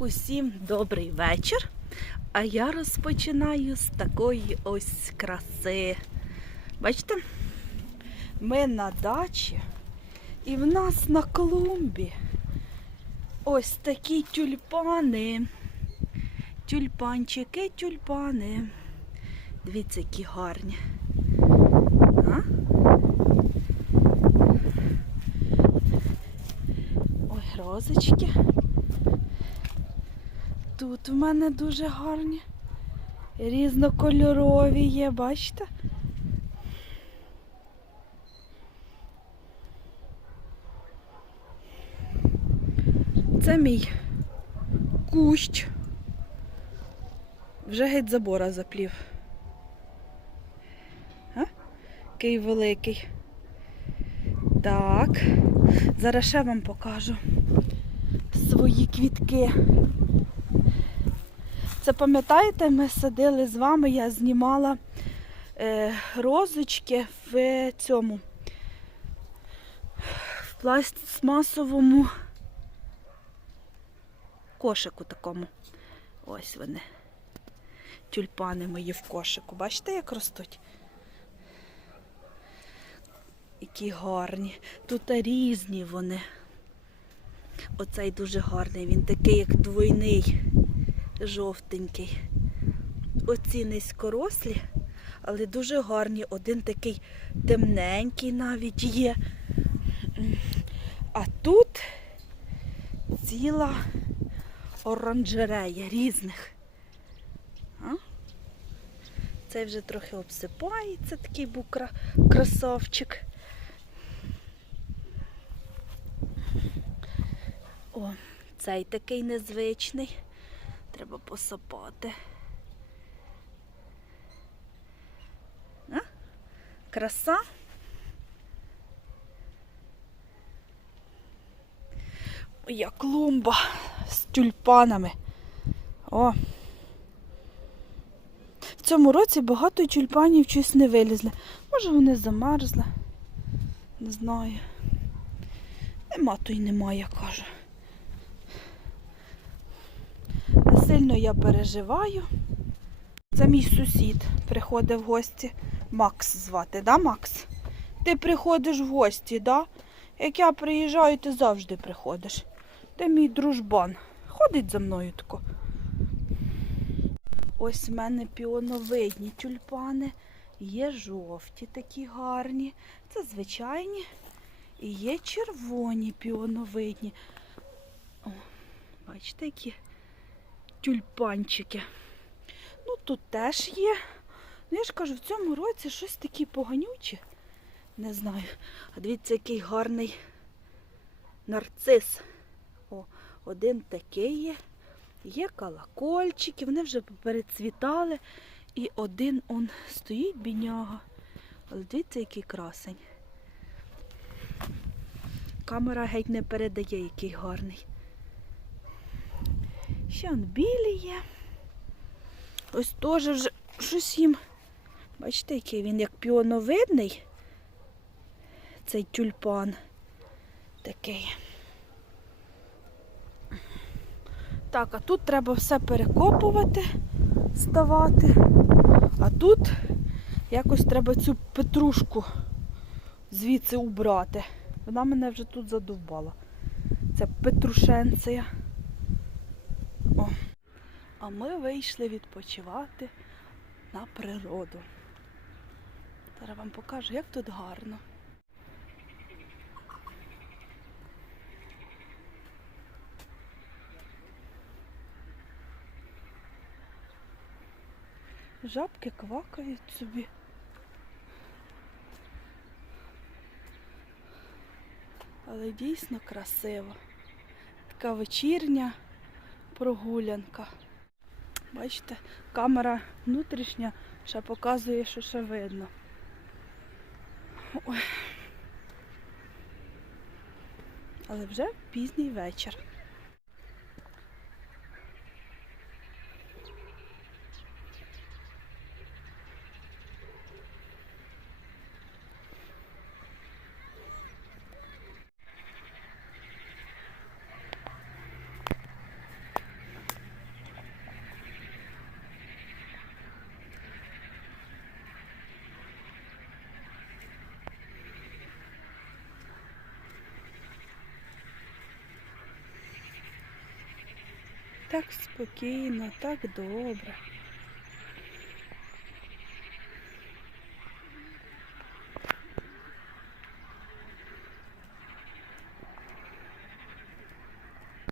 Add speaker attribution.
Speaker 1: Усім добрий вечір. А я розпочинаю з такої ось краси. Бачите? Ми на дачі, і в нас на клумбі ось такі тюльпани. Тюльпанчики, тюльпани. Дивіться, які гарні. А? Ой, розочки. Тут в мене дуже гарні. Різнокольорові є, бачите? Це мій кущ. Вже геть забора заплів. А? Який великий. Так. Зараз ще вам покажу свої квітки. Це пам'ятаєте, ми садили з вами, я знімала е, розочки в цьому в пластмасовому кошику такому. Ось вони. Тюльпани мої в кошику. Бачите, як ростуть? Які гарні. Тут різні вони. Оцей дуже гарний, він такий, як двойний, жовтенький. Оці низькорослі, але дуже гарні. Один такий темненький навіть є. А тут ціла оранжерея різних. Цей вже трохи обсипається, такий був красавчик. О, цей такий незвичний. Треба посапати. А? Краса. Моя клумба з тюльпанами. О. В цьому році багато тюльпанів щось не вилізли. Може вони замерзли. Не знаю. Нема то й немає, каже. Не сильно я переживаю. Це мій сусід приходить в гості. Макс звати, да, Макс? Ти приходиш в гості, да? Як я приїжджаю, ти завжди приходиш. Ти мій дружбан. Ходить за мною тако. Ось в мене піоновидні тюльпани. Є жовті такі гарні. Це звичайні. І є червоні піоновидні. О, бачите, які тюльпанчики. Ну, тут теж є. Ну, я ж кажу, в цьому році щось такі поганючі. Не знаю. А дивіться, який гарний нарцис. О, один такий є. Є колокольчики, вони вже перецвітали. І один он стоїть бідняга. Але дивіться, який красень. Камера геть не передає, який гарний. Ще он білий є. Ось теж вже щось їм. Бачите, який він як піоновидний. Цей тюльпан такий. Так, а тут треба все перекопувати, ставати. А тут якось треба цю петрушку звідси убрати. Вона мене вже тут задовбала. Це петрушенція. А ми вийшли відпочивати на природу. Зараз вам покажу, як тут гарно. Жабки квакають собі. Але дійсно красиво. Така вечірня прогулянка. Бачите, камера внутрішня ще показує, що ще видно. Ой. Але вже пізній вечір. Так спокійно, так добре.